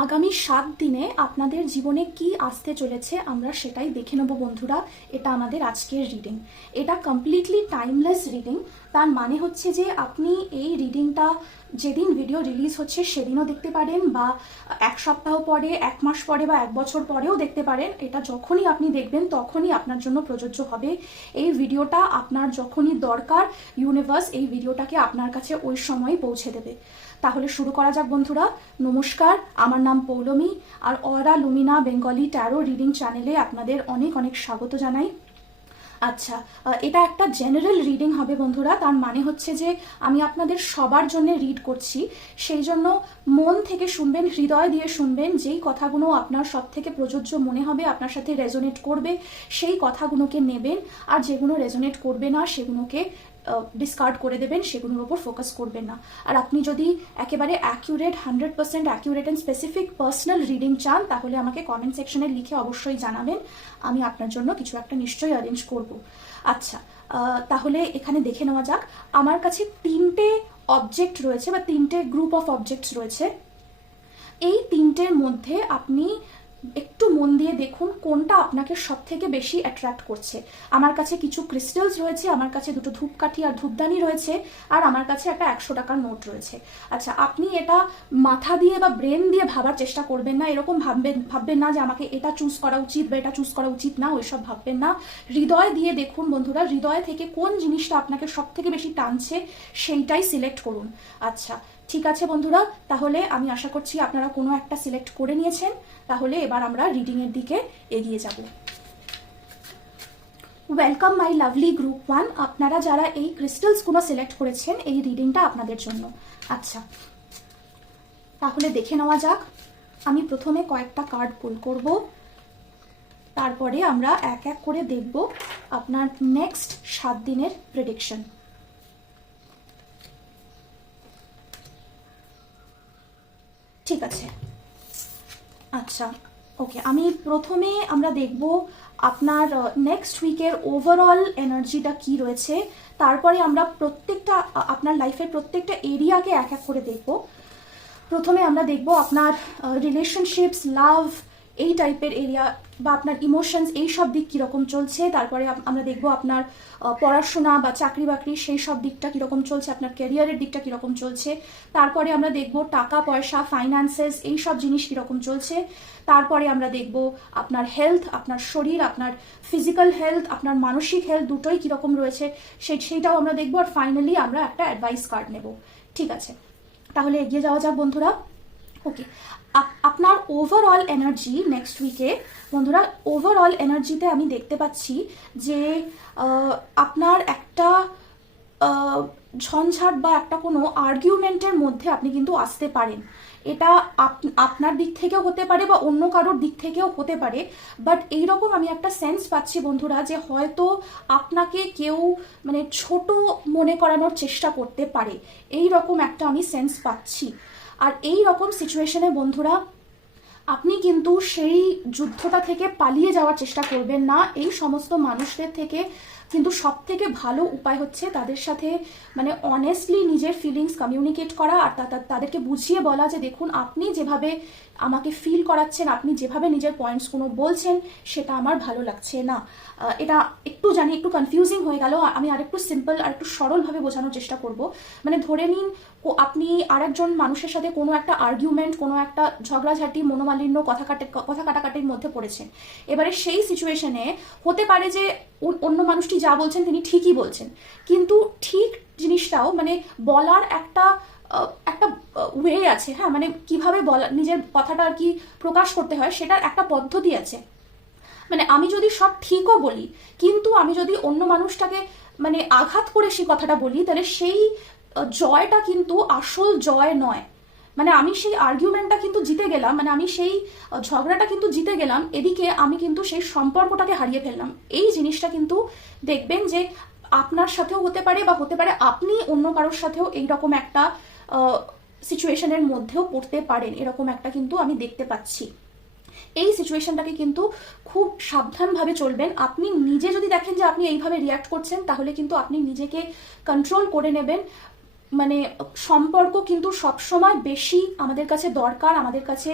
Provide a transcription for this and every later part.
আগামী 7 দিনে আপনাদের জীবনে কি আসতে চলেছে আমরা সেটাই দেখে নেব বন্ধুরা। এটা আমাদের আজকের রিডিং। এটা কমপ্লিটলি টাইমলেস রিডিং। তার মানে হচ্ছে যে আপনি এই রিডিংটা যেদিন ভিডিও রিলিজ হচ্ছে সেদিনও দেখতে পারেন, বা এক সপ্তাহ পরে, এক মাস পরে, বা এক বছর পরেও দেখতে পারেন। এটা যখনই আপনি দেখবেন তখনই আপনার জন্য প্রযোজ্য হবে। এই ভিডিওটা আপনার যখনই দরকার, ইউনিভার্স এই ভিডিওটাকে আপনার কাছে ওই সময়ই পৌঁছে দেবে। তাহলে শুরু করা যাক বন্ধুরা। নমস্কার, আমার নাম পৌলমী, আর অরা লুমিনা বেঙ্গলি ট্যারো রিডিং চ্যানেলে আপনাদের অনেক অনেক স্বাগত জানাই। আচ্ছা, এটা একটা জেনারেল রিডিং হবে বন্ধুরা। তার মানে হচ্ছে যে আমি আপনাদের সবার জন্য রিড করছি, সেই জন্য মন থেকে শুনবেন, হৃদয় দিয়ে শুনবেন। যেই কথাগুলো আপনার সব থেকে প্রযোজ্য মনে হবে, আপনার সাথে রেজোনেট করবে, সেই কথাগুলোকে নেবেন। আর যেগুলো রেজোনেট করবে না সেগুলোকে ডিসকার্ড করে দেবেন, সেগুলোর উপর ফোকাস করবেন না। আর আপনি যদি একেবারে accurate, 100% accurate and specific personal reading চান, তাহলে আমাকে কমেন্ট সেকশনে লিখে অবশ্যই জানাবেন। আমি আপনার জন্য কিছু একটা নিশ্চয়ই অ্যারেঞ্জ করব। আচ্ছা, তাহলে এখানে দেখে নেওয়া যাক। আমার কাছে 3টে অবজেক্ট রয়েছে, বা 3টে গ্রুপ অফ অবজেক্টস রয়েছে। এই 3টের মধ্যে আপনি একটু মন দিয়ে দেখুন কোনটা আপনাকে সব থেকে বেশি অ্যাট্রাক্ট করছে। আমার কাছে কিছু ক্রিস্টালস রয়েছে, আমার কাছে দুটো ধূপকাঠি আর ধূপদানি রয়েছে, আর আমার কাছে একটা 100 টাকার নোট রয়েছে। আচ্ছা, আপনি এটা মাথা দিয়ে বা ব্রেন দিয়ে ভাবার চেষ্টা করবেন না। এরকম ভাববেন না যে আমাকে এটা চুজ করা উচিত বা এটা চুজ করা উচিত না, ওইসব ভাববেন না। হৃদয় দিয়ে দেখুন বন্ধুরা, হৃদয় থেকে কোন জিনিসটা আপনাকে সব থেকে বেশি টানছে সেইটাই সিলেক্ট করুন। আচ্ছা, ঠিক আছে বন্ধুরা, তাহলে আমি আশা করছি আপনারা কোনো একটা সিলেক্ট করে নিয়েছেন। তাহলে এবার আমরা রিডিং এর দিকে এগিয়ে যাব। Welcome my lovely group 1। আপনারা যারা এই ক্রিস্টালসগুলো সিলেক্ট করেছেন, এই রিডিংটা আপনাদের জন্য। আচ্ছা, তাহলে দেখে নেওয়া যাক। আমি প্রথমে কয়েকটা কার্ড পুল করব, তারপরে আমরা এক এক করে দেখব আপনার নেক্সট 7 দিনের প্রেডিকশন। ঠিক আছে, আচ্ছা, ওকে। আমি প্রথমে আমরা দেখব আপনার নেক্সট উইকের ওভারঅল এনার্জিটা কি রয়েছে। তারপরে আমরা প্রত্যেকটা আপনার লাইফের প্রত্যেকটা এরিয়াকে এক এক করে দেখব। প্রথমে আমরা দেখব আপনার রিলেশনশিপস, লাভ, এই টাইপের এরিয়া, বা আপনার ইমোশনস, এই সব দিক কীরকম চলছে। তারপরে আমরা দেখব আপনার পড়াশোনা বা চাকরি বাকরি, সেই সব দিকটা কীরকম চলছে, আপনার ক্যারিয়ারের দিকটা কীরকম চলছে। তারপরে আমরা দেখব টাকা পয়সা, ফাইন্যান্সেস, এই সব জিনিস কীরকম চলছে। তারপরে আমরা দেখব আপনার হেলথ, আপনার শরীর, আপনার ফিজিক্যাল হেলথ, আপনার মানসিক হেলথ দুটোই কীরকম রয়েছে সেইটাও আমরা দেখব। আর ফাইনালি আমরা একটা অ্যাডভাইস কার্ড নেব। ঠিক আছে, তাহলে এগিয়ে যাওয়া যাক বন্ধুরা। ওকে, আপনার ওভারঅল এনার্জি নেক্সট উইকে বন্ধুরা, ওভারঅল এনার্জিতে আমি দেখতে পাচ্ছি যে আপনার একটা ঝঞ্ঝাট বা একটা কোনো আর্গুমেন্টের মধ্যে আপনি কিন্তু আসতে পারেন। এটা আপনার দিক থেকেও হতে পারে বা অন্য কারোর দিক থেকেও হতে পারে। বাট এইরকম আমি একটা সেন্স পাচ্ছি বন্ধুরা, যে হয়তো আপনাকে কেউ মানে ছোট মনে করানোর চেষ্টা করতে পারে, এই রকম একটা আমি সেন্স পাচ্ছি। আর এই রকম সিচুয়েশনে বন্ধুরা, আপনি কিন্তু সেই যুদ্ধটা থেকে পালিয়ে যাওয়ার চেষ্টা করবেন না। এই সমস্ত মানুষদের থেকে কিন্তু সব থেকে ভালো উপায় হচ্ছে তাদের সাথে মানে অনেস্টলি নিজের ফিলিংস কমিউনিকেট করা, আর তাদেরকে বুঝিয়ে বলা যে দেখুন, আপনি যেভাবে আমাকে ফিল করাচ্ছেন, আপনি যেভাবে নিজের পয়েন্টসগুলো বলছেন, সেটা আমার ভালো লাগছে না। এটা একটু জানি একটু কনফিউজিং হয়ে গেল, আমি আরেকটু সিম্পল আর একটু সরলভাবে বোঝানোর চেষ্টা করব। মানে ধরে নিন আপনি আরেকজন মানুষের সাথে কোনো একটা আর্গুমেন্ট, কোনো একটা ঝগড়াঝাটি, মনোমালিন্য, কথা কাটাকাটির মধ্যে পড়েছেন। এবারে সেই সিচুয়েশনে হতে পারে যে অন্য মানুষটি যা বলছেন তিনি ঠিকই বলছেন, কিন্তু ঠিক জিনিসটাও মানে বলার একটা একটা ওয়ে আছে। হ্যাঁ, মানে কিভাবে বলা, নিজের কথাটা আর কি প্রকাশ করতে হয়, সেটার একটা পদ্ধতি আছে। মানে আমি যদি সব ঠিকও বলি, কিন্তু আমি যদি অন্য মানুষটাকে মানে আঘাত করে সেই কথাটা বলি, তাহলে সেই জয়টা কিন্তু আসল জয় নয়। মানে আমি সেই আর্গুমেন্টটা কিন্তু জিতে গেলাম, মানে আমি সেই ঝগড়াটা কিন্তু জিতে গেলাম, এদিকে আমি কিন্তু সেই সম্পর্কটাকে হারিয়ে ফেললাম। এই জিনিসটা কিন্তু দেখবেন যে আপনার সাথেও হতে পারে, বা হতে পারে আপনি অন্য কারোর সাথেও এইরকম একটা সিচুয়েশনের মধ্যেও পড়তে পারেন। এরকম একটা কিন্তু আমি দেখতে পাচ্ছি। এই সিচুয়েশনটাকে কিন্তু খুব সাবধানভাবে চলবেন। আপনি নিজে যদি দেখেন যে আপনি এইভাবে রিয়াক্ট করছেন, তাহলে কিন্তু আপনি নিজেকে কন্ট্রোল করে নেবেন। মানে সম্পর্ক কিন্তু সবসময় বেশি আমাদের কাছে দরকার, আমাদের কাছে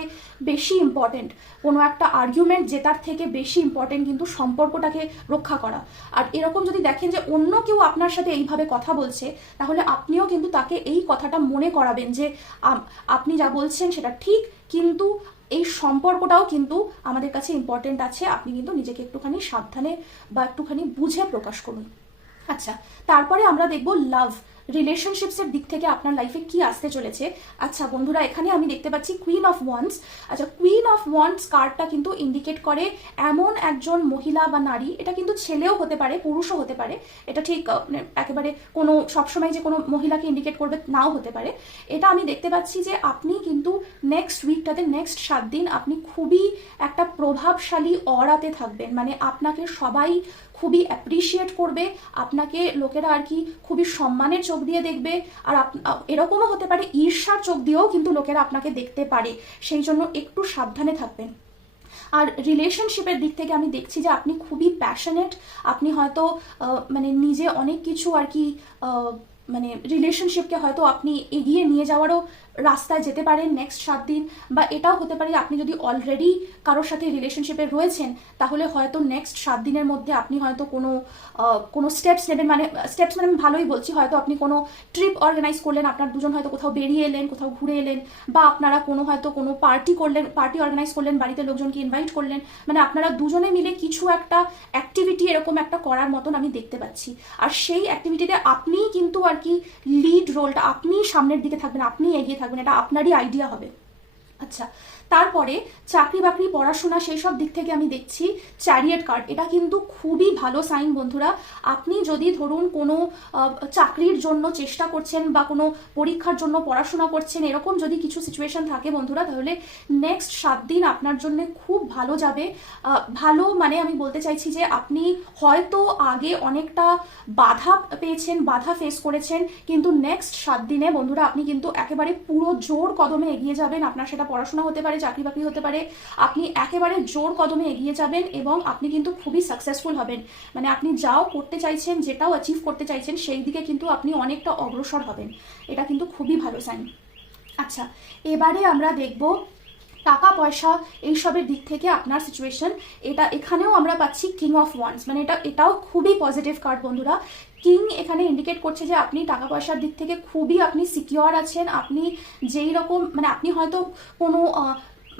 বেশি ইম্পর্টেন্ট। কোনো একটা আর্গুমেন্ট জেতার থেকে বেশি ইম্পর্টেন্ট কিন্তু সম্পর্কটাকে রক্ষা করা। আর এরকম যদি দেখেন যে অন্য কেউ আপনার সাথে এইভাবে কথা বলছে, তাহলে আপনিও কিন্তু তাকে এই কথাটা মনে করাবেন যে আপনি যা বলছেন সেটা ঠিক, কিন্তু এই সম্পর্কটাও কিন্তু আমাদের কাছে ইম্পর্টেন্ট আছে, আপনি কিন্তু নিজেকে একটুখানি সাবধানে বা একটুখানি বুঝে প্রকাশ করুন। আচ্ছা, তারপরে আমরা দেখব লাভ, রিলেশনশিপসের দিক থেকে আপনার লাইফে কি আসতে চলেছে। আচ্ছা বন্ধুরা, এখানে আমি দেখতে পাচ্ছি কুইন অফ ওয়ান্স। আচ্ছা, কুইন অফ ওয়ান্স কার্ডটা কিন্তু ইন্ডিকেট করে এমন একজন মহিলা বা নারী, এটা কিন্তু ছেলেও হতে পারে, পুরুষও হতে পারে, এটা ঠিক একেবারে কোনো সবসময় যে কোনো মহিলাকে ইন্ডিকেট করবে নাও হতে পারে। এটা আমি দেখতে পাচ্ছি যে আপনি কিন্তু নেক্সট উইকটাতে, নেক্সট 7 দিন আপনি খুবই একটা প্রভাবশালী অরাতে থাকবেন। মানে আপনাকে সবাই খুবই অ্যাপ্রিসিয়েট করবে, আপনাকে লোকেরা আর কি খুবই সম্মানের চোখ দিয়ে দেখবে। আর এরকমও হতে পারে ঈর্ষার চোখ দিয়েও কিন্তু লোকেরা আপনাকে দেখতে পারে, সেই জন্য একটু সাবধানে থাকবেন। আর রিলেশনশিপের দিক থেকে আমি দেখছি যে আপনি খুবই প্যাশনেট, আপনি হয়তো মানে নিজে অনেক কিছু আর কি মানে রিলেশনশিপকে হয়তো আপনি এগিয়ে নিয়ে যাওয়ারও রাস্তায় যেতে পারেন নেক্সট 7 দিন। বা এটাও হতে পারে আপনি যদি অলরেডি কারোর সাথে রিলেশনশিপে রয়েছেন, তাহলে হয়তো নেক্সট 7 দিনের মধ্যে আপনি হয়তো কোনো স্টেপস নেবেন। মানে স্টেপস মানে আমি ভালোই বলছি, হয়তো আপনি কোনো ট্রিপ অর্গানাইজ করলেন, আপনার দুজন হয়তো কোথাও বেরিয়ে এলেন, কোথাও ঘুরে এলেন, বা আপনারা হয়তো কোনো পার্টি করলেন, পার্টি অর্গানাইজ করলেন, বাড়িতে লোকজনকে ইনভাইট করলেন। মানে আপনারা দুজনে মিলে কিছু একটা অ্যাক্টিভিটি এরকম একটা করার মতন আমি দেখতে পাচ্ছি। আর সেই অ্যাক্টিভিটিতে আপনিই কিন্তু আর কি লিড রোলটা, আপনিই সামনের দিকে থাকবেন, আপনিই এগিয়ে থাকবেন, এটা আপনারই আইডিয়া হবে। আচ্ছা, তারপরে চাকরি বাকরি, পড়াশোনা, সেই সব দিক থেকে আমি দেখছি চ্যারিয়েট কার্ড। এটা কিন্তু খুবই ভালো সাইন বন্ধুরা। আপনি যদি ধরুন কোনো চাকরির জন্য চেষ্টা করছেন বা কোনো পরীক্ষার জন্য পড়াশোনা করছেন, এরকম যদি কিছু সিচুয়েশন থাকে বন্ধুরা, তাহলে নেক্সট 7 দিন আপনার জন্য খুব ভালো যাবে। ভালো মানে আমি বলতে চাইছি যে আপনি হয়তো আগে অনেকটা বাধা পেয়েছেন, বাধা ফেস করেছেন, কিন্তু নেক্সট 7 দিনে বন্ধুরা আপনি কিন্তু একেবারে পুরো জোর কদমে এগিয়ে যাবেন। আপনার সেটা পড়াশোনা হতে পারে, চাকরি বাকরি হতে পারে, আপনি একেবারে জোর কদমে এগিয়ে যাবেন এবং আপনি কিন্তু খুবই সাকসেসফুল হবেন। মানে আপনি যাও করতে চাইছেন, যেটাও অ্যাচিভ করতে চাইছেন, সেই দিকে কিন্তু আপনি অনেকটা অগ্রসর হবেন। এটা কিন্তু খুবই ভালো সাইন। আচ্ছা, এবারে আমরা দেখব টাকা পয়সা এইসবের দিক থেকে আপনার সিচুয়েশন। এখানেও আমরা পাচ্ছি কিং অফ ওয়ান্স। মানে এটাও খুবই পজিটিভ কার্ড বন্ধুরা। কিং এখানে ইন্ডিকেট করছে যে আপনি টাকা পয়সার দিক থেকে খুবই আপনি সিকিওর আছেন। আপনি যেই রকম মানে আপনি হয়তো কোনো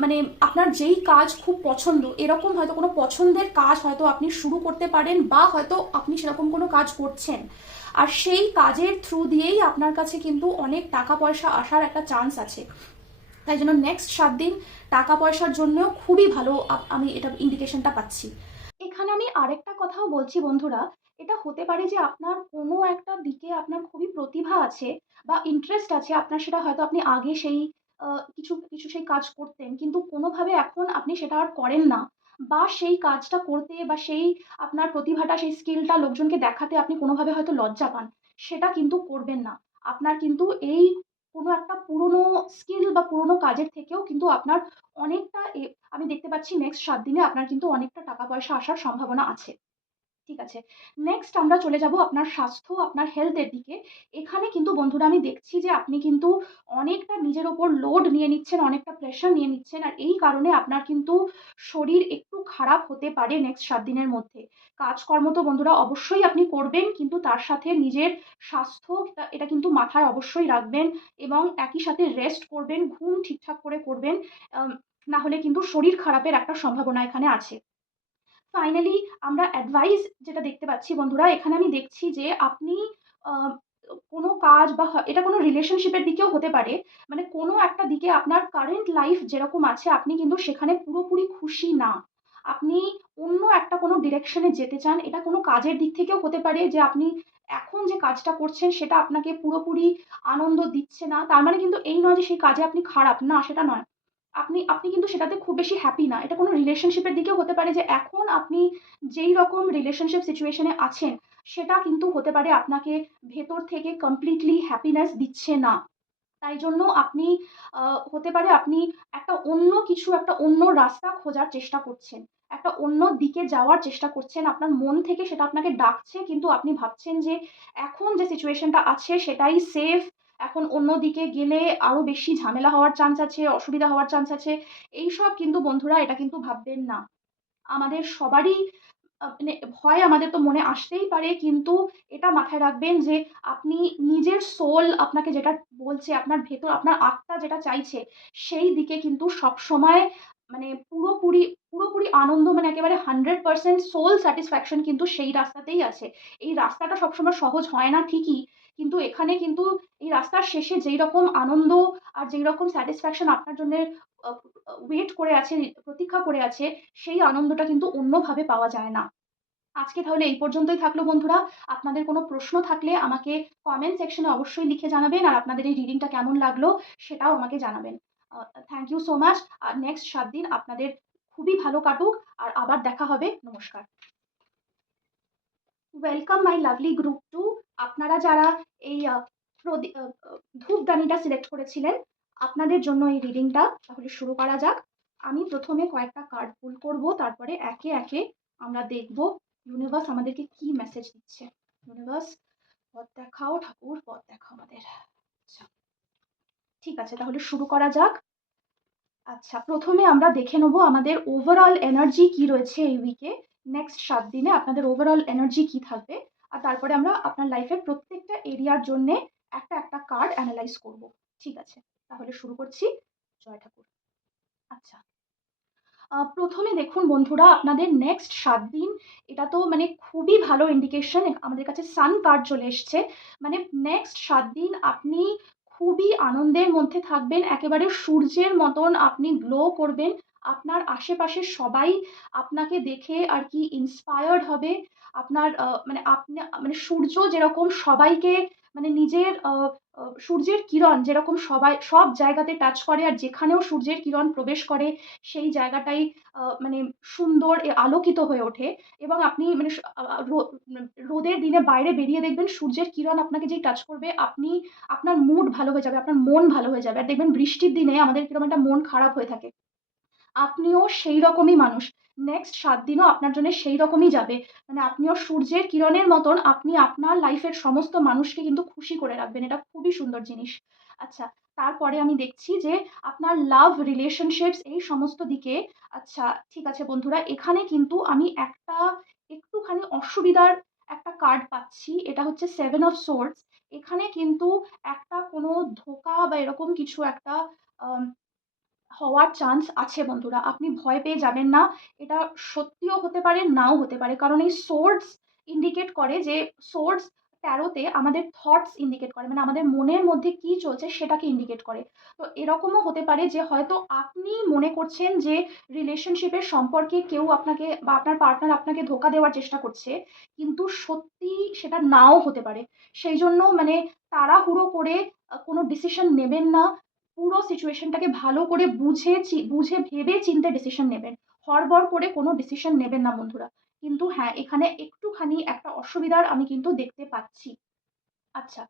মানে আপনার যেই কাজ খুব পছন্দ, এরকম হয়তো কোনো পছন্দের কাজ হয়তো আপনি শুরু করতে পারেন, বা হয়তো আপনি সেরকম কোনো কাজ করছেন, আর সেই কাজের থ্রু দিয়েই আপনার কাছে কিন্তু অনেক টাকা পয়সা আসার একটা চান্স আছে। তাই জন্য নেক্সট 7 দিন টাকা পয়সার জন্য খুবই ভালো আমি এটা ইন্ডিকেশনটা পাচ্ছি। এখানে আমি আরেকটা কথাও বলছি বন্ধুরা, এটা হতে পারে যে আপনার কোনো একটা দিকে আপনার খুবই প্রতিভা আছে বা ইন্টারেস্ট আছে, আপনার সেটা হয়তো আপনি আগে সেই কিছু কিছু সেই কাজ করতেন, কিন্তু কোনোভাবে এখন আপনি সেটা আর করেন না, বা সেই কাজটা করতে বা সেই আপনার প্রতিভাটা, সেই স্কিলটা লোকজনকে দেখাতে আপনি কোনোভাবে হয়তো লজ্জা পান, সেটা কিন্তু করবেন না। আপনার কিন্তু এই কোনো একটা পুরনো স্কিল বা পুরনো কাজের থেকেও কিন্তু আপনার অনেকটা আমি দেখতে পাচ্ছি নেক্সট 7 দিনে আপনার কিন্তু অনেকটা টাকা পয়সা আসার সম্ভাবনা আছে। ঠিক আছে। নেক্সট আমরা চলে যাব আপনার স্বাস্থ্য, আপনার হেলথের দিকে। এখানে কিন্তু বন্ধুরা আমি দেখছি যে আপনি কিন্তু অনেকটা নিজের ওপর লোড নিয়ে নিচ্ছেন, অনেকটা প্রেশার নিয়ে নিচ্ছেন। আর এই কারণে আপনার কিন্তু শরীর একটু খারাপ হতে পারে নেক্সট 7 দিনের মধ্যে। কাজকর্ম তো বন্ধুরা অবশ্যই আপনি করবেন, কিন্তু তার সাথে নিজের স্বাস্থ্য এটা কিন্তু মাথায় অবশ্যই রাখবেন, এবং একই সাথে রেস্ট করবেন, ঘুম ঠিকঠাক করে করবেন। আম না হলে কিন্তু শরীর খারাপের একটা সম্ভাবনা এখানে আছে। ফাইনালি আমরা অ্যাডভাইস যেটা দেখতে পাচ্ছি বন্ধুরা, এখানে আমি দেখছি যে আপনি আহ, কোনো কাজ বা এটা কোনো রিলেশনশিপের দিকেও হতে পারে। মানে কোনো একটা দিকে আপনার কারেন্ট লাইফ যেরকম আছে, আপনি কিন্তু সেখানে পুরোপুরি খুশি না, আপনি অন্য একটা কোনো ডিরেকশনে যেতে চান। এটা কোনো কাজের দিক থেকেও হতে পারে যে আপনি এখন যে কাজটা করছেন সেটা আপনাকে পুরোপুরি আনন্দ দিচ্ছে না, তার মানে কিন্তু এই নয় যে সেই কাজে আপনি খারাপ, না সেটা নয়। আপনি আপনি কিন্তু সেটাতে খুব বেশি হ্যাপি না। এটা কোনো রিলেশনশিপের দিকেও হতে পারে যে এখন আপনি যেই রকম রিলেশনশিপ সিচুয়েশনে আছেন, সেটা কিন্তু হতে পারে আপনাকে ভেতর থেকে কমপ্লিটলি হ্যাপিনেস দিচ্ছে না। তাই জন্য আপনি হতে পারে আপনি একটা অন্য কিছু, একটা অন্য রাস্তা খোঁজার চেষ্টা করছেন। একটা অন্য দিকে যাওয়ার চেষ্টা করছেন। আপনার মন থেকে সেটা আপনাকে ডাকছে, কিন্তু আপনি ভাবছেন যে এখন যে সিচুয়েশনটা আছে সেটাই সেফ, এখন অন্যদিকে গেলে আরো বেশি ঝামেলা হওয়ার চান্স আছে, অসুবিধা হওয়ার চান্স আছে। এইসব কিন্তু বন্ধুরা এটা কিন্তু ভাববেন না। আমাদের সবারই মানে ভয় আমাদের তো মনে আসতেই পারে, কিন্তু এটা মাথায় রাখবেন যে আপনি নিজের সোল আপনাকে যেটা বলছে, আপনার ভেতর আপনার আত্মা যেটা চাইছে, সেই দিকে কিন্তু সবসময় মানে পুরোপুরি আনন্দ, মানে একেবারে 100% সোল স্যাটিসফ্যাকশন কিন্তু সেই রাস্তাতেই আছে। এই রাস্তাটা সবসময় সহজ হয় না ঠিকই, কিন্তু এখানে কিন্তু এই রাস্তার শেষে যেই রকম আনন্দ আর যেই রকম স্যাটিসফ্যাকশন আপনার জন্যে আ ওয়েট করে আছে, প্রতীক্ষা করে আছে, সেই আনন্দটা কিন্তু অন্যভাবে পাওয়া যায় না। আজকে তাহলে এই পর্যন্তই থাকলো বন্ধুরা। আপনাদের কোনো প্রশ্ন থাকলে আমাকে কমেন্ট সেকশনে অবশ্যই লিখে জানাবেন। আর আপনাদের এই রিডিংটা কেমন লাগলো সেটাও আমাকে জানাবেন। Thank you so much. আর নেক্সট ৭ দিন আপনাদের খুবই ভালো কাটুক। আর আবার দেখা হবে। নমস্কার। Welcome my lovely group too. আপনারা যারা এই ধূপদানিটা সিলেক্ট করেছিলেন, আপনাদের জন্য এই রিডিংটা। তাহলে শুরু করা যাক। আমি প্রথমে কয়েকটা কার্ড পুল করব, তারপরে একে একে আমরা দেখব ইউনিভার্স আমাদেরকে কি মেসেজ দিচ্ছে। ইউনিভার্স, পথ দেখাও ঠাকুর, পথ দেখাও আমাদের। আচ্ছা, ঠিক আছে, তাহলে শুরু করা যাক। আচ্ছা, প্রথমে আমরা দেখে নেব আমাদের ওভারঅল এনার্জি কি রয়েছে এই উইকে। নেক্সট ৭ দিনে আপনাদের ওভারঅল এনার্জি কি থাকবে। আর তারপরে আমরা আপনার লাইফের প্রত্যেকটা এরিয়ার জন্যে একটা একটা কার্ড অ্যানালাইজ করব। ঠিক আছে, তাহলে শুরু করছি। জয় ঠাকুর। আচ্ছা, প্রথমে দেখুন বন্ধুরা, আপনাদের নেক্সট ৭ দিন এটা তো মানে খুবই ভালো ইন্ডিকেশন। আমাদের কাছে সান কার্ড চলে এসছে। মানে নেক্সট ৭ দিন আপনি খুবই আনন্দের মধ্যে থাকবেন, একেবারে সূর্যের মতন আপনি গ্লো করবেন। আপনার আশেপাশের সবাই আপনাকে দেখে আর কি ইন্সপায়ার্ড হবে। আপনার মানে মানে সূর্য যেরকম সবাইকে মানে নিজের সূর্যের কিরণ যেরকম সব জায়গাতে টাচ করে, আর যেখানেও সূর্যের কিরণ প্রবেশ করে সেই জায়গাটাই মানে সুন্দর আলোকিত হয়ে ওঠে। এবং আপনি মানে রোদের দিনে বাইরে বেরিয়ে দেখবেন সূর্যের কিরণ আপনাকে যেই টাচ করবে, আপনার মুড ভালো হয়ে যাবে, আপনার মন ভালো হয়ে যাবে। আর দেখবেন বৃষ্টির দিনে আমাদের কিরকম একটা মন খারাপ হয়ে থাকে, আপনিও সেই রকমই মানুষ। নেক্সট ৭ দিনও আপনার জন্য সেই রকমই যাবে। মানে আপনিও সূর্যের কিরণের মতন আপনি আপনার লাইফের সমস্ত মানুষকে কিন্তু খুশি করে রাখবেন। এটা খুবই সুন্দর জিনিস। আচ্ছা, তারপরে আমি দেখছি যে আপনার লাভ রিলেশনশিপস এই সমস্ত দিকে। আচ্ছা, ঠিক আছে বন্ধুরা, এখানে কিন্তু আমি একটা একটুখানি অসুবিধার একটা কার্ড পাচ্ছি। এটা হচ্ছে 7 অফ সোর্ডস। এখানে কিন্তু একটা কোনো ধোঁকা বা এরকম কিছু একটা আম হওয়ার চান্স আছে বন্ধুরা। আপনি ভয় পেয়ে যাবেন না। এটা সত্যিও হতে পারে, নাও হতে পারে। কারণ এই সোর্স ইন্ডিকেট করে যে সোর্স ট্যারোতে আমাদের থটস ইন্ডিকেট করে। মানে আমাদের মনের মধ্যে কি চলছে সেটাকে ইন্ডিকেট করে। তো এরকমও হতে পারে যে হয়তো আপনি মনে করছেন যে রিলেশনশিপের সম্পর্কে কেউ আপনাকে বা আপনার পার্টনার আপনাকে ধোঁকা দেওয়ার চেষ্টা করছে। কিন্তু সত্যি সেটা নাও হতে পারে। সেইজন্য মানে তাড়াহুড়ো করে কোনো ডিসিশন নেবেন না। পুরো সিচুয়েশনটাকে ভালো করে বুঝে ভেবে চিন্তে ডিসিশন নেবেন। হড়বড় করে কোনো ডিসিশন নেবেন না বন্ধুরা। কিন্তু হ্যাঁ, এখানে একটুখানি একটা অসুবিধার আমি কিন্তু দেখতে পাচ্ছি। আচ্ছা,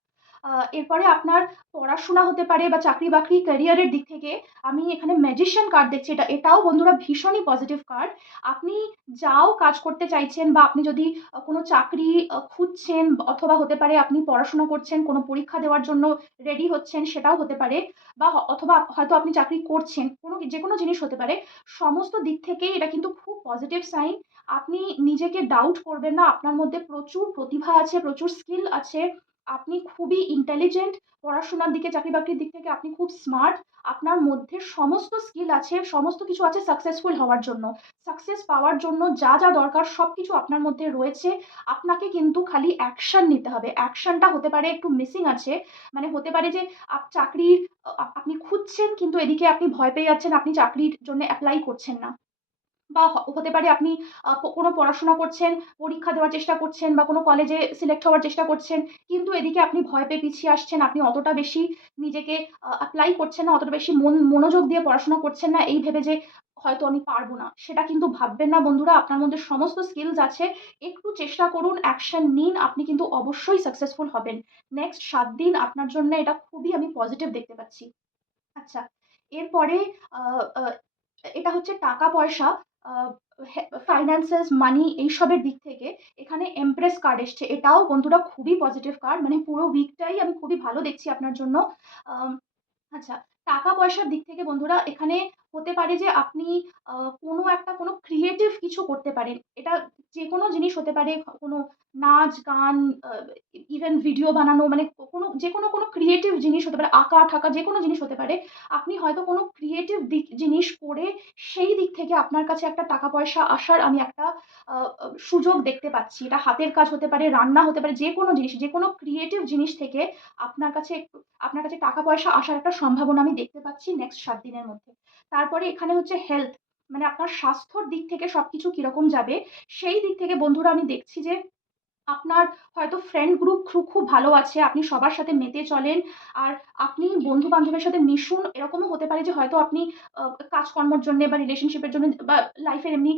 এরপরে আপনার পড়াশোনা হতে পারে বা চাকরি-বাকরি, ক্যারিয়ারের দিক থেকে আমি এখানে ম্যাজিশিয়ান কার্ড দেখছি। এটাও বন্ধুরা ভীষণই পজিটিভ কার্ড। আপনি যাও কাজ করতে চাইছেন বা আপনি যদি কোনো চাকরি খুঁজছেন, অথবা হতে পারে আপনি পড়াশোনা করছেন, কোনো পরীক্ষা দেওয়ার জন্য রেডি হচ্ছেন, সেটাও হতে পারে। বা অথবা হয়তো আপনি চাকরি করছেন, যেকোনো জিনিস হতে পারে। সমস্ত দিক থেকেই এটা কিন্তু খুব পজিটিভ সাইন। আপনি নিজেকে ডাউট করবেন না। আপনার মধ্যে প্রচুর প্রতিভা আছে, প্রচুর স্কিল আছে। আপনি খুবই ইন্টেলিজেন্ট। পড়াশোনার দিকে, চাকরি-বাকরির দিক থেকে আপনি খুব স্মার্ট। আপনার মধ্যে সমস্ত স্কিল আছে, সমস্ত কিছু আছে সাকসেসফুল হওয়ার জন্য। সাকসেস পাওয়ার জন্য যা যা দরকার সবকিছু আপনার মধ্যে রয়েছে। আপনাকে কিন্তু খালি অ্যাকশন নিতে হবে। অ্যাকশনটা হতে পারে একটু মিসিং আছে। মানে হতে পারে যে চাকরির আপনি খুঁজছেন, কিন্তু এদিকে আপনি ভয় পেয়ে যাচ্ছেন, আপনি চাকরির জন্য এপ্লাই করছেন না। বা হতে পারে আপনি কোনো পড়াশোনা করছেন, পরীক্ষা দেওয়ার চেষ্টা করছেন বা কোনো কলেজে সিলেক্ট হওয়ার চেষ্টা করছেন। কিন্তু এদিকে আপনি ভয় পেয়ে পিছিয়ে আসছেন। আপনি অতটা বেশি নিজেকে এপ্লাই করছেন না, অতটা বেশি মনোযোগ দিয়ে পড়াশোনা করছেন না, এই ভেবে যে হয়তো আমি পারব না। সেটা কিন্তু ভাববেন না বন্ধুরা। আপনার মধ্যে সমস্ত স্কিলস আছে। একটু চেষ্টা করুন, অ্যাকশন নিন। আপনি কিন্তু অবশ্যই সাকসেসফুল হবেন। নেক্সট ৭ দিন আপনার জন্য এটা খুবই আমি পজিটিভ দেখতে পাচ্ছি। আচ্ছা, এরপরে আ আ এটা হচ্ছে টাকা-পয়সা। ফাইন্যান্সেস, মানি এইসবের দিক থেকে এখানে এমপ্রেস কার্ড এসছে। এটাও বন্ধুরা খুবই পজিটিভ কার্ড, মানে পুরো উইকটাই আমি খুবই ভালো দেখছি আপনার জন্য। আম, আচ্ছা, টাকা পয়সার দিক থেকে বন্ধুরা এখানে হতে পারে যে আপনি কোনো ক্রিয়েটিভ কিছু করতে পারেন। এটা যে কোনো জিনিস হতে পারে, কোনো নাচ গান, ইভেন ভিডিও বানানো, মানে কোনো ক্রিয়েটিভ জিনিস হতে পারে, আঁকা ঠাকা যে কোনো জিনিস হতে পারে। আপনি হয়তো কোনো ক্রিয়েটিভ জিনিস করে সেই দিক থেকে আপনার কাছে একটা টাকা পয়সা আসার আমি একটা সুযোগ দেখতে পাচ্ছি। এটা হাতের কাজ হতে পারে, রান্না হতে পারে, যে কোনো জিনিস, যে কোনো ক্রিয়েটিভ জিনিস থেকে আপনার কাছে আপনার কাছে টাকা পয়সা আসার একটা সম্ভাবনা আমি দেখতে পাচ্ছি নেক্সট 7 দিনের মধ্যে। তারপরে এখানে হচ্ছে হেলথ, মানে আপনার স্বাস্থ্যর দিক থেকে সবকিছু কিরকম যাবে সেই দিক থেকে বন্ধুরা আমি দেখছি যে আপনার হয়তো ফ্রেন্ড গ্রুপ খুব ভালো আছে, আপনি সবার সাথে মেতে চলেন, আর আপনি বন্ধু বান্ধবের সাথে মিশুন। এরকমও হতে পারে যে হয়তো আপনি কাজকর্মের জন্য বা রিলেশনশিপের জন্য বা লাইফের এমনি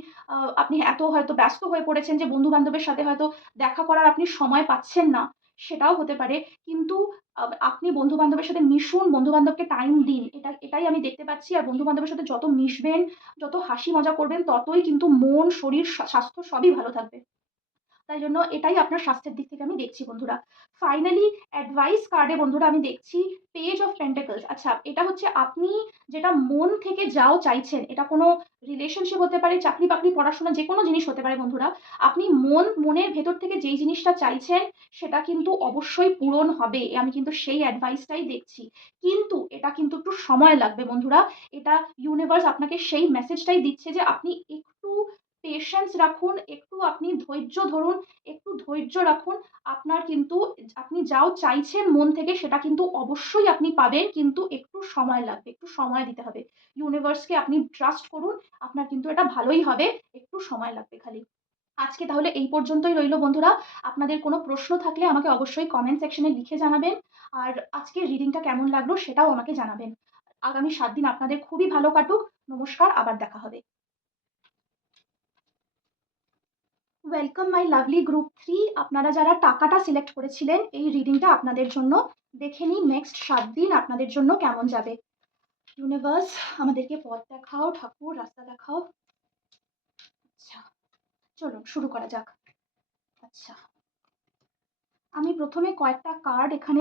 আপনি এত হয়তো ব্যস্ত হয়ে পড়েছেন যে বন্ধু বান্ধবের সাথে হয়তো দেখা করার আপনি সময় পাচ্ছেন না, সেটাও হতে পারে। কিন্তু আপনি বন্ধু বান্ধবের সাথে মিশুন, বন্ধু বান্ধবকে টাইম দিন, এটাই আমি দেখতে পাচ্ছি। আর বন্ধু বান্ধবের সাথে যত মিশবেন, যত হাসি মজা করবেন, ততই কিন্তু মন, শরীর, স্বাস্থ্য সবই ভালো থাকবে। তাই জন্য এটাই আপনার স্বাস্থ্যের দিক থেকে আমি দেখছি বন্ধুরা। ফাইনালি অ্যাডভাইস কার্ডে বন্ধুরা আমি দেখছি পেজ অফ পেন্টাকলস। আচ্ছা, এটা হচ্ছে আপনি যেটা মন থেকে যাও চাইছেন, এটা কোনো রিলেশনশিপ হতে পারে, চাকরি বাকরি, পড়াশোনা, যে কোনো জিনিস হতে পারে বন্ধুরা। আপনি মনের ভেতর থেকে যেই জিনিসটা চাইছেন সেটা কিন্তু অবশ্যই পূরণ হবে, আমি কিন্তু সেই অ্যাডভাইসটাই দেখছি। কিন্তু এটা কিন্তু একটু সময় লাগবে বন্ধুরা। এটা ইউনিভার্স আপনাকে সেই মেসেজটাই দিচ্ছে যে আপনি একটু পেশেন্স রাখুন, একটু আপনি ধৈর্য ধরুন, একটু ধৈর্য রাখুন। আপনার কিন্তু আপনি যাও চাইছেন মন থেকে সেটা কিন্তু অবশ্যই আপনি পাবেন, কিন্তু একটু সময় লাগবে, একটু সময় দিতে হবে। ইউনিভার্সকে আপনি ট্রাস্ট করুন, আপনার কিন্তু এটা ভালোই হবে, একটু সময় লাগবে খালি। আজকে তাহলে এই পর্যন্তই রইল বন্ধুরা। আপনাদের কোনো প্রশ্ন থাকলে আমাকে অবশ্যই কমেন্ট সেকশনে লিখে জানাবেন। আর আজকের রিডিংটা কেমন লাগলো সেটাও আমাকে জানাবেন। আগামী 7 দিন আপনাদের খুবই ভালো কাটুক। নমস্কার, আবার দেখা হবে। Welcome my lovely group 3। আপনারা যারা টাকাটা সিলেক্ট করেছিলেন, এই রিডিংটা আপনাদের জন্য। দেখে নিই নেক্সট 7 দিন আপনাদের জন্য কেমন যাবে। ইউনিভার্স আমাদেরকে পথ দেখাও, ঠাকুর রাস্তা দেখাও। আচ্ছা, চলুন শুরু করা যাক। আচ্ছা, আমি প্রথমে কয়েকটা কার্ড এখানে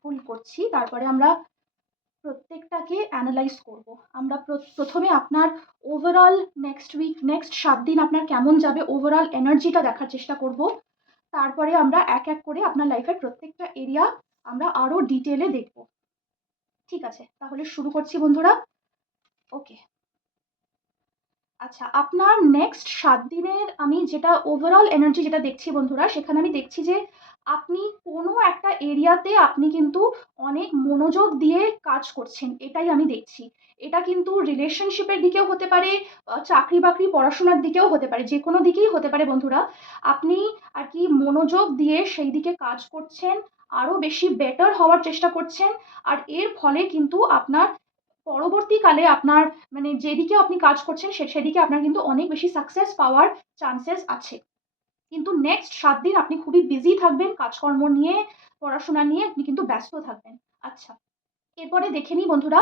পুল করছি, তারপরে আমরা প্রত্যেকটাকে অ্যানালাইজ করব। আমরা প্রথমে আপনার ওভারঅল নেক্সট উইক, নেক্সট 7 দিন আপনার কেমন যাবে, ওভারঅল এনার্জিটা দেখার চেষ্টা করব। তারপরে আমরা এক এক করে আপনার লাইফের প্রত্যেকটা এরিয়া আমরা আরো ডিটেলে দেখব। ঠিক আছে, তাহলে শুরু করছি বন্ধুরা। ওকে। আচ্ছা, আপনার নেক্সট 7 দিনের আমি যেটা ওভারঅল এনার্জি যেটা দেখছি বন্ধুরা, সেখানে আমি দেখছি যে আপনি কোনো একটা এরিয়াতে আপনি কিন্তু অনেক মনোযোগ দিয়ে কাজ করছেন, এটাই আমি দেখছি। এটা কিন্তু রিলেশনশিপের দিকেও হতে পারে, চাকরি বাকরি, পড়াশোনার দিকেও হতে পারে, যে কোনো দিকেই হতে পারে বন্ধুরা। আপনি আর কি মনোযোগ দিয়ে সেই দিকে কাজ করছেন, আরো বেশি বেটার হওয়ার চেষ্টা করছেন। আর এর ফলে কিন্তু আপনার পরবর্তীকালে আপনার, মানে যেদিকে আপনি কাজ করছেন সেদিকে আপনার কিন্তু অনেক বেশি সাকসেস পাওয়ার চান্সেস আছে। কিন্তু নেক্সট 7 দিন আপনি খুবই বিজি থাকবেন, কাজকর্ম নিয়ে, পড়াশোনা নিয়ে আপনি কিন্তু ব্যস্ত থাকবেন। আচ্ছা, এরপরে দেখে নিই বন্ধুরা,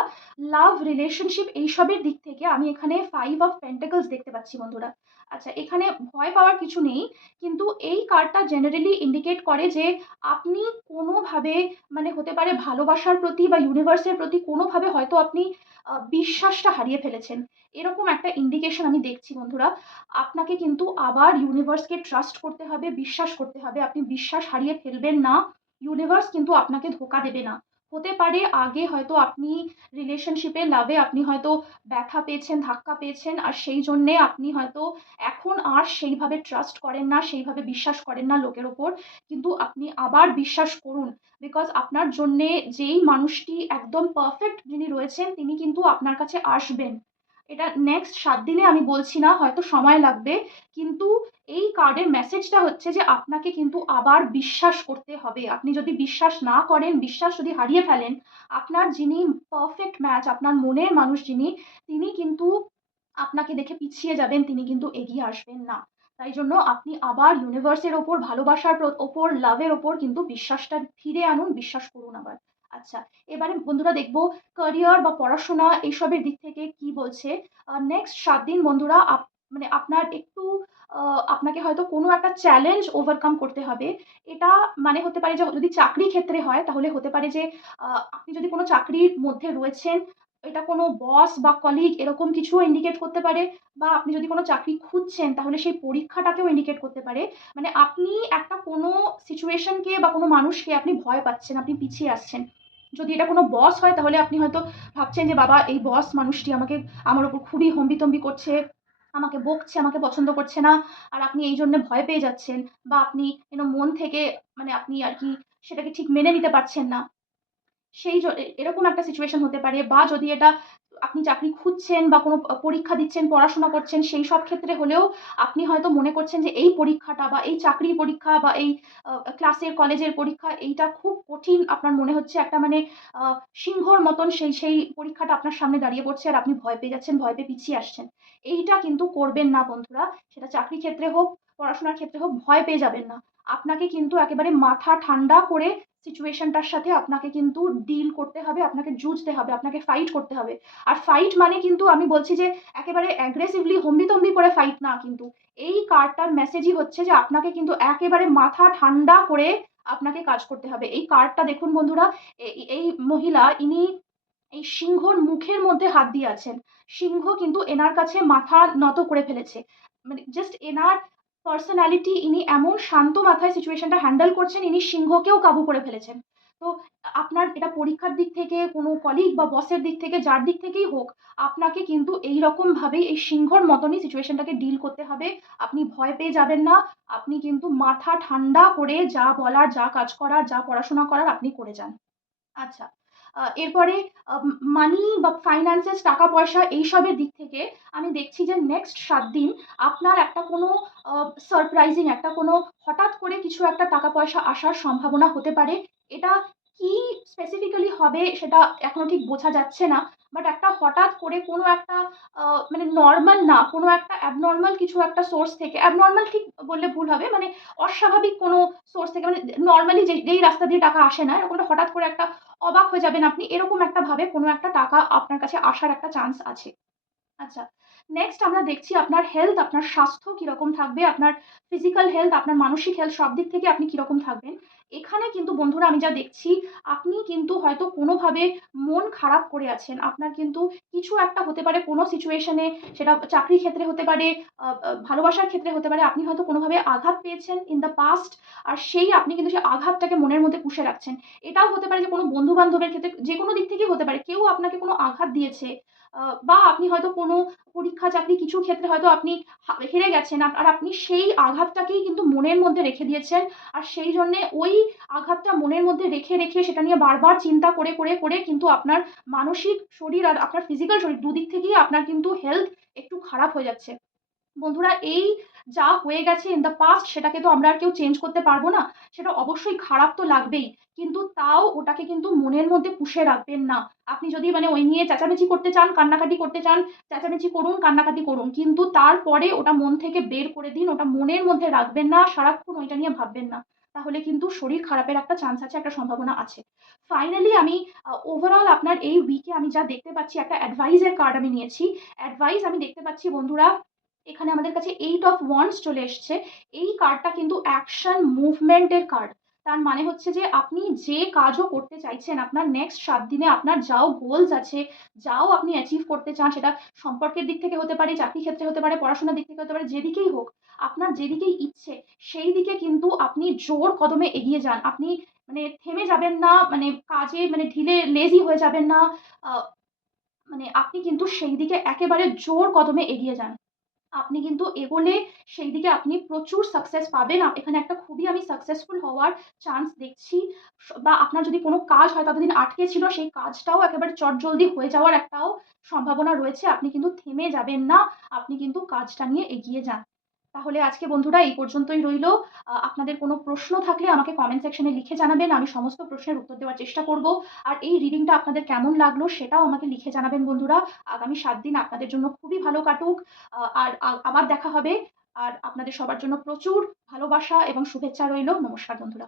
লাভ, রিলেশনশিপ এইসবের দিক থেকে আমি এখানে 5 অফ পেন্টাকলস দেখতে পাচ্ছি বন্ধুরা। আচ্ছা, এখানে ভয় পাওয়ার কিছু নেই, কিন্তু এই কার্ডটা জেনারেলি ইন্ডিকেট করে যে আপনি কোনোভাবে, মানে হতে পারে ভালোবাসার প্রতি বা ইউনিভার্সের প্রতি কোনোভাবে হয়তো আপনি বিশ্বাসটা হারিয়ে ফেলেছেন, এরকম একটা ইন্ডিকেশন আমি দেখছি বন্ধুরা। আপনাকে কিন্তু আবার ইউনিভার্সকে ট্রাস্ট করতে হবে, বিশ্বাস করতে হবে। আপনি বিশ্বাস হারিয়ে ফেলবেন না, ইউনিভার্স কিন্তু আপনাকে ধোকা দেবে না। হতে পারে আগে হয়তো আপনি রিলেশনশিপে, লাভে আপনি হয়তো ব্যথা পেয়েছেন, ধাক্কা পেয়েছেন, আর সেই জন্যে আপনি হয়তো এখন আর সেইভাবে ট্রাস্ট করেন না, সেইভাবে বিশ্বাস করেন না লোকের ওপর। কিন্তু আপনি আবার বিশ্বাস করুন, বিকজ আপনার জন্যে যেই মানুষটি একদম পারফেক্ট যিনি রয়েছেন, তিনি কিন্তু আপনার কাছে আসবেন। এটা নেক্সট 7 দিনে আমি বলছি না, হয়তো সময় লাগবে। কিন্তু এই কার্ডের মেসেজটা হচ্ছে যে আপনাকে কিন্তু আবার বিশ্বাস করতে হবে। আপনি যদি বিশ্বাস না করেন, বিশ্বাস যদি হারিয়ে ফেলেন, আপনার যিনি পারফেক্ট ম্যাচ, আপনার মনের মানুষ যিনি, তিনি কিন্তু আপনাকে দেখে পিছিয়ে যাবেন, তিনি কিন্তু এগিয়ে আসবেন না। তাই জন্য আপনি আবার ইউনিভার্সের ওপর, ভালোবাসার ওপর, লাভের ওপর কিন্তু বিশ্বাসটা ফিরে আনুন, বিশ্বাস করুন আবার। আচ্ছা, এবারে বন্ধুরা দেখবো ক্যারিয়ার বা পড়াশোনা এইসবের দিক থেকে কি বলছে। নেক্সট 7 দিন বন্ধুরা মানে আপনার একটু আপনাকে হয়তো কোনো একটা চ্যালেঞ্জ ওভারকাম করতে হবে। এটা মানে হতে পারে যে যদি চাকরি ক্ষেত্রে হয় তাহলে হতে পারে যে আপনি যদি কোনো চাকরির মধ্যে রয়েছেন, এটা কোনো বস বা কলিগ এরকম কিছুও ইন্ডিকেট করতে পারে, বা আপনি যদি কোনো চাকরি খুঁজছেন তাহলে সেই পরীক্ষাটাকেও ইন্ডিকেট করতে পারে। মানে আপনি একটা কোনো সিচুয়েশনকে বা কোনো মানুষকে আপনি ভয় পাচ্ছেন, আপনি পিছিয়ে আসছেন। যদি এটা কোনো বস হয় তাহলে আপনি হয়তো ভাবছেন যে বাবা এই বস মানুষটি আমার উপর খুবই হম্বিতম্বি করছে, আমাকে বকছে, আমাকে পছন্দ করছে না। আর আপনি এইজন্য ভয় পেয়ে যাচ্ছেন, বা আপনি মন থেকে মানে আপনি আরকি সেটাকে ঠিক মেনে নিতে পারছেন না। এরকম একটা সিচুয়েশন হতে পারে, বা যদি এটা আপনি চাকরি খুঁজছেন বা কোনো পরীক্ষা দিচ্ছেন, পড়াশোনা করছেন, সেই সব ক্ষেত্রে হলেও আপনি হয়তো মনে করছেন যে এই পরীক্ষাটা বা এই চাকরির পরীক্ষা বা এই ক্লাসের, কলেজের পরীক্ষা এইটা খুব কঠিন। আপনার মনে হচ্ছে একটা মানে আ সিংহর মতন সেই পরীক্ষাটা আপনার সামনে দাঁড়িয়ে পড়ছে আর আপনি ভয় পেয়ে যাচ্ছেন, ভয় পেয়ে পিছিয়ে আসছেন। এইটা কিন্তু করবেন না বন্ধুরা। সেটা চাকরি ক্ষেত্রে হোক, পড়াশোনার ক্ষেত্রে হোক, ভয় পেয়ে যাবেন না। আপনাকে কিন্তু একেবারে মাথা ঠান্ডা করে সিচুয়েশনটার সাথে আপনাকে কিন্তু ডিল করতে হবে, আপনাকে যুঝতে হবে, আপনাকে ফাইট করতে হবে। আর ফাইট মানে কিন্তু আমি বলছি যে একেবারে অ্যাগ্রেসিভলি হম্বিতম্বি করে ফাইট না কিন্তু। এই কার্ডটার মেসেজই হচ্ছে যে আপনাকে কিন্তু একেবারে মাথা ঠান্ডা করে আপনাকে কাজ করতে হবে। এই কার্ডটা দেখুন বন্ধুরা, এই মহিলা ইনি এই সিংহর মুখের মধ্যে হাত দিয়ে আছেন। সিংহ কিন্তু এনার কাছে মাথা নত করে ফেলেছে। মানে জাস্ট এনার পার্সোনালিটি, ইনি এমন শান্ত মাথায় সিচুয়েশনটা হ্যান্ডেল করছেন, ইনি সিংহকেও কাবু করে ফেলেছেন। তো আপনার এটা পরীক্ষার দিক থেকে, কোনো কলিগ বা বসের দিক থেকে, যার দিক থেকেই হোক, আপনাকে কিন্তু এইরকম ভাবেই এই সিংহর মতনই সিচুয়েশনটাকে ডিল করতে হবে। আপনি ভয় পেয়ে যাবেন না। আপনি কিন্তু মাথা ঠান্ডা করে যা বলার, যা কাজ করার, যা পড়াশোনা করার আপনি করে যান। আচ্ছা। এরপরে মানি বা ফাইন্যান্সেস, টাকা-পয়সা এইসবের দিক থেকে আমি দেখছি যে নেক্সট ৭ দিন আপনার একটা কোনো আ সারপ্রাইজিং একটা কোনো হঠাৎ করে কিছু একটা টাকা-পয়সা আসার সম্ভাবনা হতে পারে। এটা কি স্পেসিফিক্যালি হবে সেটা এখনো ঠিক বোঝা যাচ্ছে না। বাট একটা হঠাৎ করে কোনো একটা আ মানে নরমাল না, কোনো একটা অ্যাবনরমাল কিছু একটা সোর্স থেকে, অ্যাবনরমাল ঠিক বললে ভুল হবে। মানে অস্বাভাবিক কোনো সোর্স থেকে, মানে নরমালি যেই রাস্তা দিয়ে টাকা আসে না, এরকম একটা হঠাৎ করে একটা অবাক হয়ে যাবেন আপনি। এরকম একটা ভাবে কোনো একটা টাকা আপনার কাছে আসার একটা চান্স আছে। আচ্ছা। নেক্সট আমরা দেখছি আপনার হেলথ, আপনার স্বাস্থ্য কিরকম থাকবে, আপনার ফিজিক্যাল হেলথ, আপনার মানসিক হেলথ সব দিক থেকে আপনি কিরকম থাকবেন। এখানে কিন্তু বন্ধুরা আমি যা দেখছি, আপনি কিন্তু হয়তো কোনোভাবে মন খারাপ করে আছেন। আপনার কিন্তু কিছু একটা হতে পারে কোনো সিচুয়েশন এ, সেটা চাকরির ক্ষেত্রে হতে পারে, ভালোবাসার ক্ষেত্রে হতে পারে। আপনি হয়তো কোনোভাবে আঘাত পেয়েছেন ইন দ্য পাস্ট, আর আপনি কিন্তু সেই আঘাতটাকে মনের মধ্যে পুষে রাখছেন। এটাও হতে পারে যে কোনো বন্ধু-বান্ধবের ক্ষেত্রে, যেকোনো দিক থেকেই হতে পারে। কেউ আপনাকে কোনো আঘাত দিয়েছে, বা আপনি হয়তো কোনো পরীক্ষা, চাকরি কিছুর ক্ষেত্রে হয়তো আপনি হেরে গেছেন। আর আপনি সেই আঘাতটাকেই কিন্তু মনের মধ্যে রেখে দিয়েছেন। আর সেইজন্যে ওই আঘাতটা মনের মধ্যে রেখে সেটা নিয়ে বারবার চিন্তা করে কিন্তু আপনার মানসিক শরীর আর আপনার ফিজিক্যাল শরীর দুদিক থেকেই আপনার কিন্তু হেলথ একটু খারাপ হয়ে যাচ্ছে। বন্ধুরা, এই যা হয়ে গেছে ইন দ্য পাস্ট সেটাকে তো আমরা আর কেউ চেঞ্জ করতে পারব না। সেটা অবশ্যই খারাপ তো লাগবেই। কিন্তু তাও ওটাকে কিন্তু মনের মধ্যে পুষে রাখবেন না। আপনি যদি মানে ওই নিয়ে চেঁচামেচি করতে চান, কান্নাকাটি করতে চান, চেঁচামেচি করুন, কান্নাকাটি করুন। কিন্তু তারপরে ওটা মন থেকে বের করে দিন। ওটা মনের মধ্যে রাখবেন না। সারাক্ষণ ওইটা নিয়ে ভাববেন না। তাহলে কিন্তু শরীর খারাপের একটা চান্স আছে, একটা সম্ভাবনা আছে। ফাইনালি আমি ওভারঅল আপনার এই উইকে আমি যা দেখতে পাচ্ছি, একটা অ্যাডভাইস এর কার্ড আমি নিয়েছি। অ্যাডভাইস আমি দেখতে পাচ্ছি বন্ধুরা, এখানে আমাদের কাছে 8 অফ ওয়ান্ডস চলে এসছে। এই কার্ডটা কিন্তু অ্যাকশন মুভমেন্ট এর কার্ড। তার মানে হচ্ছে যে আপনি যে কাজও করতে চাইছেন, আপনার নেক্সট ৭ দিনে আপনার যাও গোলস আছে, যাও আপনি অ্যাচিভ করতে চান, সেটা সম্পর্কের দিক থেকে হতে পারে, চাকরি ক্ষেত্রে হতে পারে, পড়াশোনার দিক থেকে হতে পারে, যেদিকেই হোক, আপনার যেদিকেই ইচ্ছে সেই দিকে কিন্তু আপনি জোর কদমে এগিয়ে যান। আপনি মানে থেমে যাবেন না, মানে কাজে মানে ঢিলে লেজি হয়ে যাবেন না। আ মানে আপনি কিন্তু সেই দিকে একেবারে জোর কদমে এগিয়ে যান। আপনি কিন্তু এগোলে সেই দিকে আপনি প্রচুর সাকসেস পাবেন। এখানে একটা খুবই আমি সাকসেসফুল হওয়ার চান্স দেখছি। বা আপনার যদি কোনো কাজ হয়তো এতদিন আটকে ছিল, সেই কাজটাও একেবারে চটজলদি হয়ে যাওয়ার একটাও সম্ভাবনা রয়েছে। আপনি কিন্তু থেমে যাবেন না। আপনি কিন্তু কাজটা নিয়ে এগিয়ে যান। তাহলে আজকে বন্ধুরা এই পর্যন্তই রইলো। আপনাদের কোনো প্রশ্ন থাকলে আমাকে কমেন্ট সেকশনে লিখে জানাবেন। আমি সমস্ত প্রশ্নের উত্তর দেওয়ার চেষ্টা করব। আর এই রিডিংটা আপনাদের কেমন লাগলো সেটাও আমাকে লিখে জানাবেন বন্ধুরা। আগামী ৭ দিন আপনাদের জন্য খুবই ভালো কাটুক। আর আবার দেখা হবে। আর আপনাদের সবার জন্য প্রচুর ভালোবাসা এবং শুভেচ্ছা রইলো। নমস্কার বন্ধুরা।